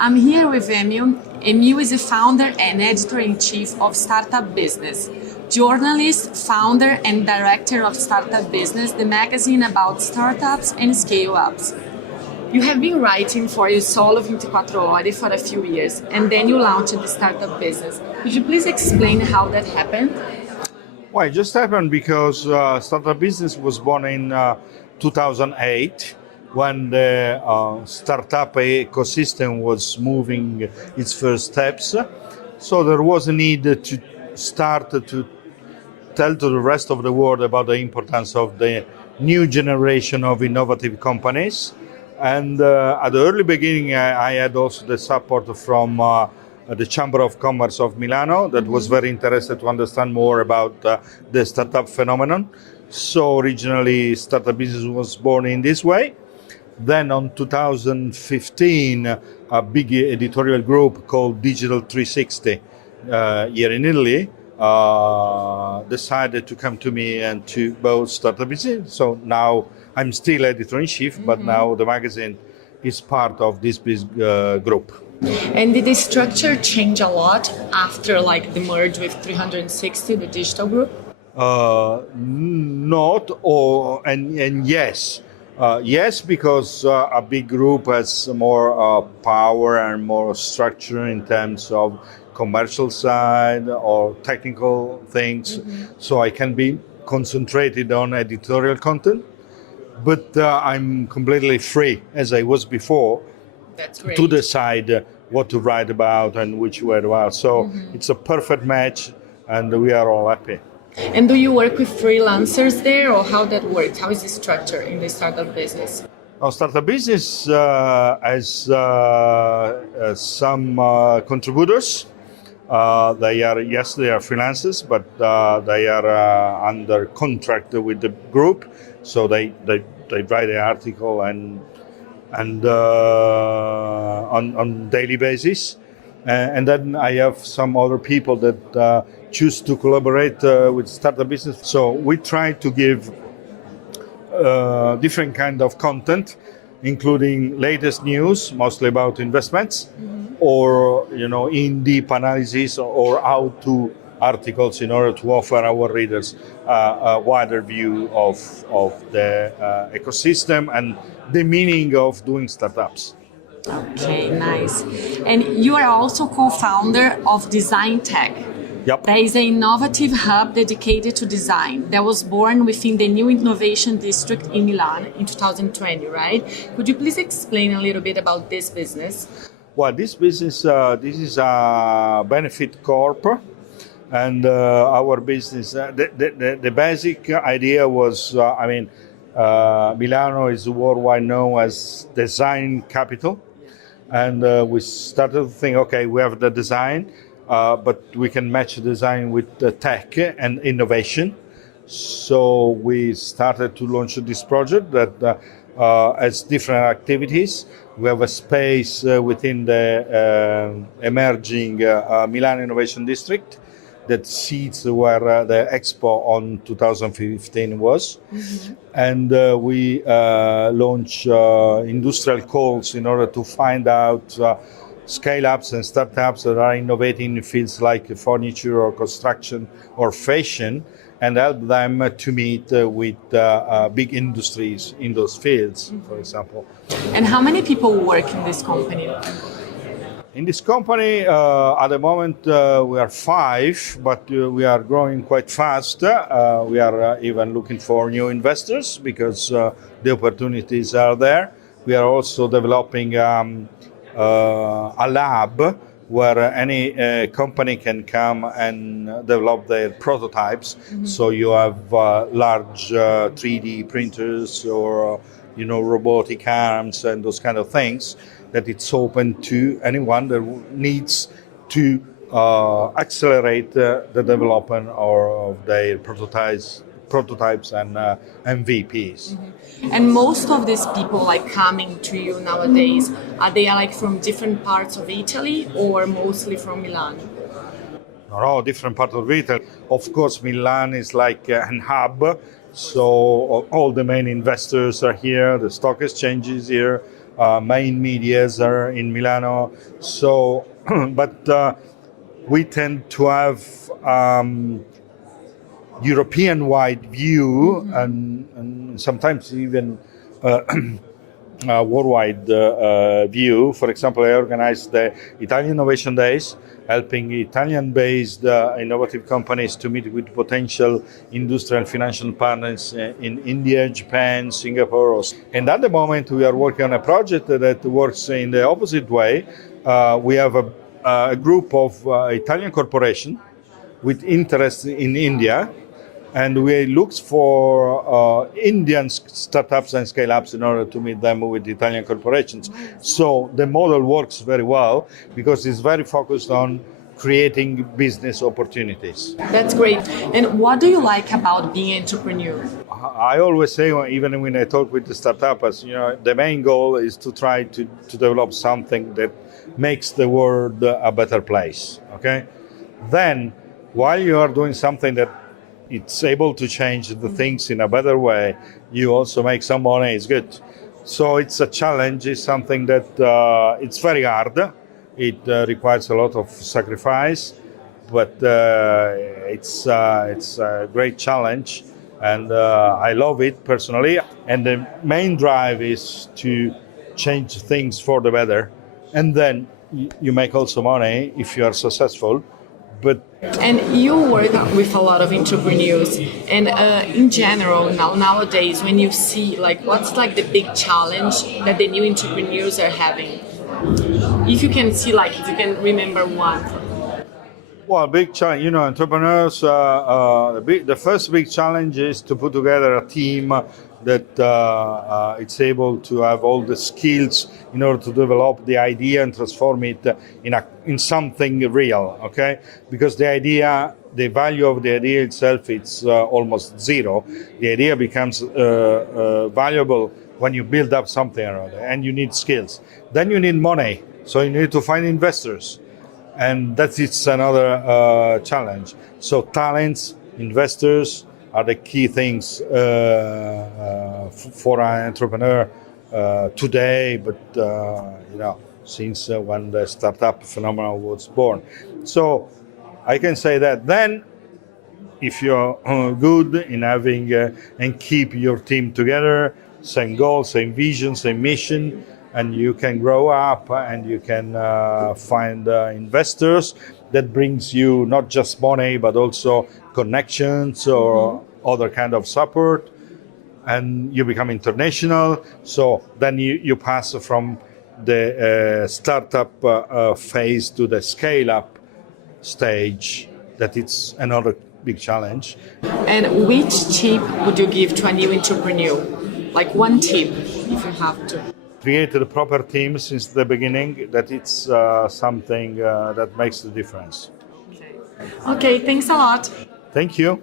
I'm here with Emil. Emil is the founder and editor-in-chief of Startupbusiness, journalist, founder, and director of Startupbusiness, the magazine about startups and scale-ups. You have been writing for Il Solo 24 Ore for a few years, and then you launched the Startupbusiness. Could you please explain how that happened? Well, it just happened because Startupbusiness was born in 2008 when the startup ecosystem was moving its first steps. So there was a need to start to tell to the rest of the world about the importance of the new generation of innovative companies. And at the early beginning, I had also the support from the Chamber of Commerce of Milano that was very interested to understand more about the startup phenomenon. So originally, Startupbusiness was born in this way. Then on 2015, a big editorial group called Digital 360 here in Italy decided to come to me and to both Startupbusiness. So now I'm still editor-in-chief, but now the magazine is part of this big group. And did the structure change a lot after the merge with 360, the digital group? Not or and yes. Yes, because a big group has more power and more structure in terms of commercial side or technical things. So I can be concentrated on editorial content, but I'm completely free, as I was before, That's great. to decide what to write about and which way to write. So it's a perfect match, and we are all happy. And do you work with freelancers there, or how that works? How is the structure in the startup business? Our Startupbusiness has some contributors. They are freelancers, but they are under contract with the group, so they write the article and on daily basis. And then I have some other people that choose to collaborate with Startupbusiness. So we try to give different kind of content, including latest news, mostly about investments, or in-depth analysis or how-to articles in order to offer our readers a wider view of the ecosystem and the meaning of doing startups. Okay, nice. And you are also co-founder of Designtech. Yep. That is an innovative hub dedicated to design that was born within the new innovation district in Milan in 2020, right? Could you please explain a little bit about this business? Well, this business, this is a benefit corp, and our business, the basic idea was, Milano is worldwide known as design capital, and we started to think, okay, we have the design, but we can match the design with the tech and innovation. So we started to launch this project that has different activities. We have a space within the emerging Milan Innovation District that seats where the Expo on 2015 was. And we launch industrial calls in order to find out scale-ups and startups that are innovating in fields like furniture or construction or fashion, and help them to meet with big industries in those fields, for example. And how many people work in this company? In this company, at the moment, we are 5, but we are growing quite fast. We are even looking for new investors because the opportunities are there. We are also developing a lab where any company can come and develop their prototypes. So you have large 3D printers or robotic arms and those kind of things, that it's open to anyone that needs to accelerate the development of their prototypes and MVPs. And most of these people coming to you nowadays, are they from different parts of Italy or mostly from Milan? No, different parts of Italy. Of course, Milan is like an hub, so all the main investors are here, the stock exchange is here, main medias are in Milano. So, but we tend to have European-wide view and sometimes even worldwide view. For example, I organized the Italian Innovation Days, helping Italian-based innovative companies to meet with potential industrial and financial partners in India, Japan, Singapore. And at the moment, we are working on a project that works in the opposite way. We have a group of Italian corporations with interest in India, and we look for Indian startups and scale-ups in order to meet them with Italian corporations. So the model works very well because it's very focused on creating business opportunities. That's great. And what do you like about being an entrepreneur? I always say, even when I talk with the startups, the main goal is to try to develop something that makes the world a better place. Okay, then while you are doing something that it's able to change the things in a better way, you also make some money. It's good. So it's a challenge. It's something that it's very hard. It requires a lot of sacrifice, but it's a great challenge, and I love it personally. And the main drive is to change things for the better, and then you make also money if you are successful. And you work with a lot of entrepreneurs, and in general nowadays, when you see what's the big challenge that the new entrepreneurs are having, if you can see if you can remember one. Well, big challenge, entrepreneurs. The first big challenge is to put together a team that it's able to have all the skills in order to develop the idea and transform it in something real. Okay, because the value of the idea itself, it's almost zero. The idea becomes valuable when you build up something or other, and you need skills. Then you need money, so you need to find investors. And that's another challenge. So talents, investors are the key things for an entrepreneur today, but since when the startup phenomenon was born. So I can say that then if you're good in having and keep your team together, same goal, same vision, same mission, and you can grow up and you can find investors that brings you not just money but also connections or other kind of support, and you become international. So then you pass from the startup phase to the scale-up stage. That it's another big challenge. And which tip would you give to a new entrepreneur? One tip, if you have to. Create the proper team since the beginning, that it's something that makes the difference. Okay, thanks a lot. Thank you.